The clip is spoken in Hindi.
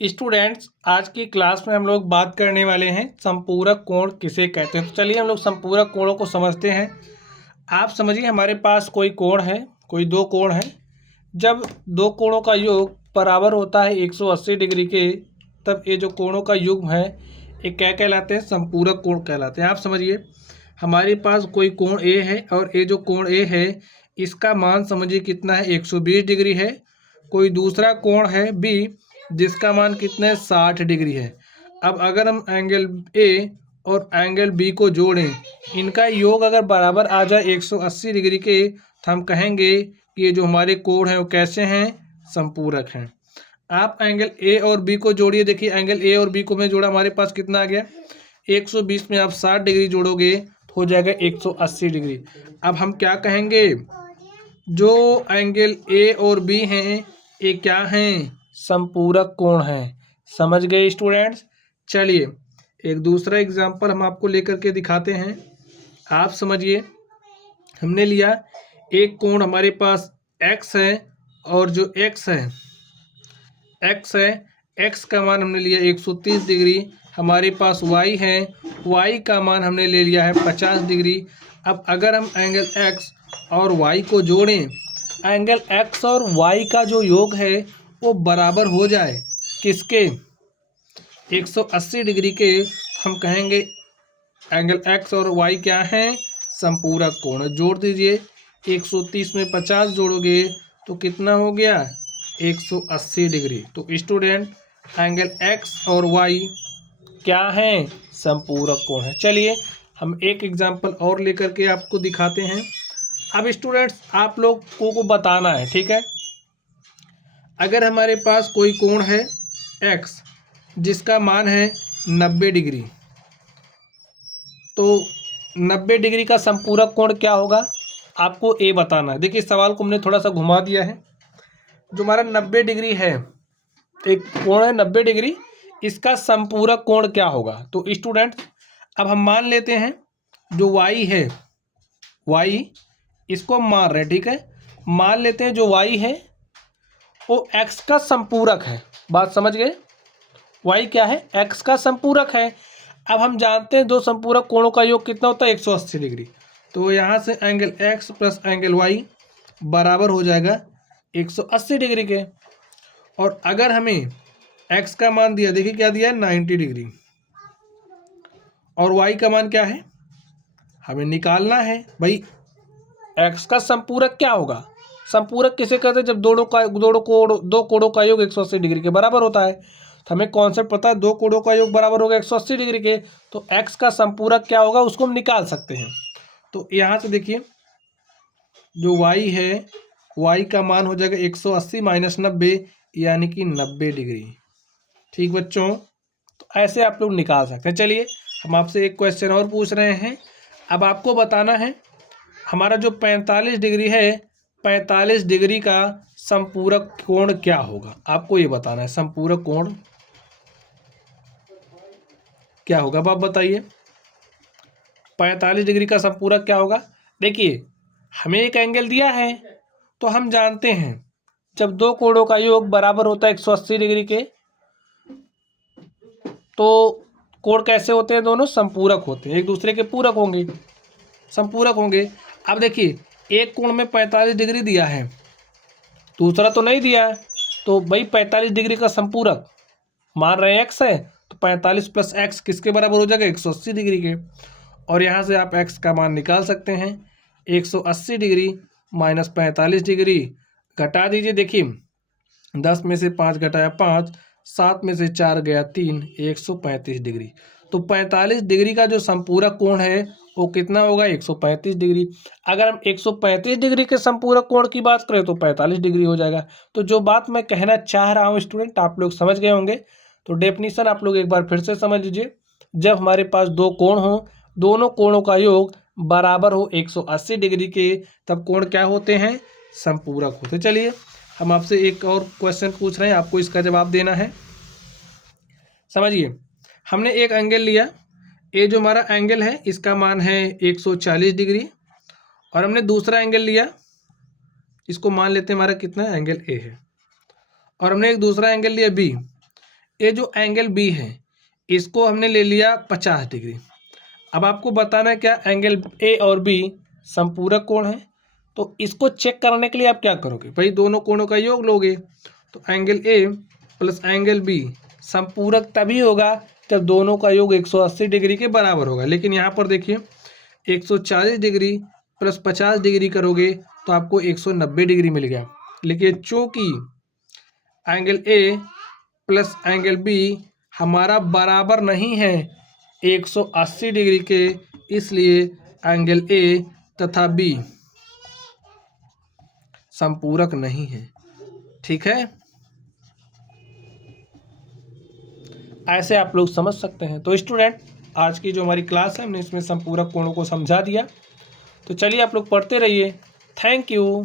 स्टूडेंट्स, आज की क्लास में हम लोग बात करने वाले हैं संपूरक कोण किसे कहते हैं। तो चलिए हम लोग संपूरक कोणों को समझते हैं। आप समझिए, हमारे पास कोई कोण है, कोई दो कोण है। जब दो कोणों का योग बराबर होता है 180 डिग्री के, तब ये जो कोणों का युग्म है ये क्या कहलाते हैं? संपूरक कोण कहलाते हैं। आप समझिए, हमारे पास कोई कोण ए है और ये जो कोण ए है इसका मान समझिए कितना है, 120 डिग्री है। कोई दूसरा कोण है बी जिसका मान कितना है, 60 डिग्री है। अब अगर हम एंगल ए और एंगल बी को जोड़ें, इनका योग अगर बराबर आ जाए 180 डिग्री के, तो हम कहेंगे कि ये जो हमारे कोण हैं वो कैसे हैं? संपूरक हैं। आप एंगल ए और बी को जोड़िए। देखिए, एंगल ए और बी को मैं जोड़ा, हमारे पास कितना आ गया? 120 में आप 60 डिग्री जोड़ोगे तो हो जाएगा 180 डिग्री। अब हम क्या कहेंगे? जो एंगल ए और बी हैं ये क्या हैं? संपूरक कोण हैं। समझ गए स्टूडेंट्स? चलिए एक दूसरा एग्जांपल हम आपको लेकर के दिखाते हैं। आप समझिए, हमने लिया एक कोण, हमारे पास x है और जो x है x का मान हमने लिया 130 डिग्री। हमारे पास y है, y का मान हमने ले लिया है 50 डिग्री। अब अगर हम एंगल x और y को जोड़ें, एंगल x और y का जो योग है वो बराबर हो जाए किसके? 180 डिग्री के, हम कहेंगे एंगल x और y क्या हैं? संपूरक कोण। जोड़ दीजिए, 130 में 50 जोड़ोगे तो कितना हो गया? 180 डिग्री। तो स्टूडेंट, एंगल x और y क्या हैं? संपूरक कोण है। चलिए हम एक एग्जांपल और लेकर के आपको दिखाते हैं। अब स्टूडेंट्स, आप लोगों को बताना है, ठीक है? अगर हमारे पास कोई कोण है x जिसका मान है 90 डिग्री, तो 90 डिग्री का संपूरक कोण क्या होगा? आपको ए बताना है। देखिए, सवाल को हमने थोड़ा सा घुमा दिया है। जो हमारा 90 डिग्री है, एक कोण है 90 डिग्री, इसका संपूरक कोण क्या होगा? तो स्टूडेंट, अब हम मान लेते हैं जो y है, y इसको हम मान रहे हैं, ठीक है? मान लेते हैं जो y है वो x का संपूरक है। बात समझ गए? y क्या है? x का संपूरक है। अब हम जानते हैं दो संपूरक कोणों का योग कितना होता है? 180 डिग्री। तो यहाँ से angle x plus angle y बराबर हो जाएगा 180 डिग्री के। और अगर हमें x का मान दिया, देखिए क्या दिया है? 90 डिग्री। और y का मान क्या है? हमें निकालना है भाई। x का संपूरक क्या होगा? संपूरक किसे कहते हैं? जब दो कोणों का योग 180 डिग्री के बराबर होता है। तो हमें कॉन्सेप्ट पता है, दो कोणों का योग बराबर होगा 180 डिग्री के, तो x का संपूरक क्या होगा उसको हम निकाल सकते हैं। तो यहाँ से देखिए, जो y है, y का मान हो जाएगा 180 माइनस 90, यानी कि 90 डिग्री। ठीक बच्चों, तो ऐसे आप लोग निकाल सकते हैं। चलिए हम आपसे एक क्वेश्चन और पूछ रहे हैं। अब आपको बताना है हमारा जो 45 डिग्री है, 45 डिग्री का संपूरक कोण क्या होगा? आपको ये बताना है संपूरक कोण क्या होगा। अब आप बताइए 45 डिग्री का संपूरक क्या होगा। देखिए, हमें एक एंगल दिया है, तो हम जानते हैं जब दो कोणों का योग बराबर होता है 180 डिग्री के, तो कोण कैसे होते हैं? दोनों संपूरक होते हैं, एक दूसरे के पूरक होंगे, संपूरक होंगे। अब देखिए, एक कोण में 45 डिग्री दिया है, दूसरा तो नहीं दिया है, तो भाई 45 डिग्री का संपूरक मान रहे हैं x है, तो 45 प्लस x किसके बराबर हो जाएगा? 180 डिग्री के। और यहाँ से आप x का मान निकाल सकते हैं। 180 डिग्री माइनस 45 डिग्री घटा दीजिए। देखिए, 10 में से 5 घटाया 5, 7 में से 4 गया 3, 135 डिग्री। तो 45 डिग्री का जो संपूरक कोण है वो कितना होगा? 135 डिग्री। अगर हम 135 डिग्री के संपूरक कोण की बात करें तो 45 डिग्री हो जाएगा। तो जो बात मैं कहना चाह रहा हूँ स्टूडेंट, आप लोग समझ गए होंगे। तो डेफिनीशन आप लोग एक बार फिर से समझ लीजिए। जब हमारे पास दो कोण हो, दोनों कोणों का योग बराबर हो 180 डिग्री के, तब कोण क्या होते हैं? संपूरक होते। चलिए हम आपसे एक और क्वेश्चन पूछ रहे हैं, आपको इसका जवाब देना है। समझिए, हमने एक एंगल लिया, ये जो हमारा एंगल है इसका मान है 140 डिग्री। और हमने दूसरा एंगल लिया, इसको मान लेते हैं हमारा कितना? एंगल ए है। और हमने एक दूसरा एंगल लिया बी, ये जो एंगल बी है इसको हमने ले लिया 50 डिग्री। अब आपको बताना है क्या एंगल ए और बी समपूरक कोण है। तो इसको चेक करने के लिए आप क्या करोगे भाई, दोनों कोणों का योग लोगे। तो angle A plus angle B समपूरक तभी होगा जब दोनों का योग 180 डिग्री के बराबर होगा। लेकिन यहाँ पर देखिए 140 डिग्री प्लस 50 डिग्री करोगे तो आपको 190 डिग्री मिल गया। लेकिन चूंकि angle A plus angle B हमारा बराबर नहीं है 180 डिग्री के, इसलिए एंगल ए तथा बी समपूरक नहीं है। ठीक है, ऐसे आप लोग समझ सकते हैं। तो स्टूडेंट आज की जो हमारी क्लास है हमने इसमें समपूरक कोणों को समझा दिया। तो चलिए आप लोग पढ़ते रहिए। Thank you.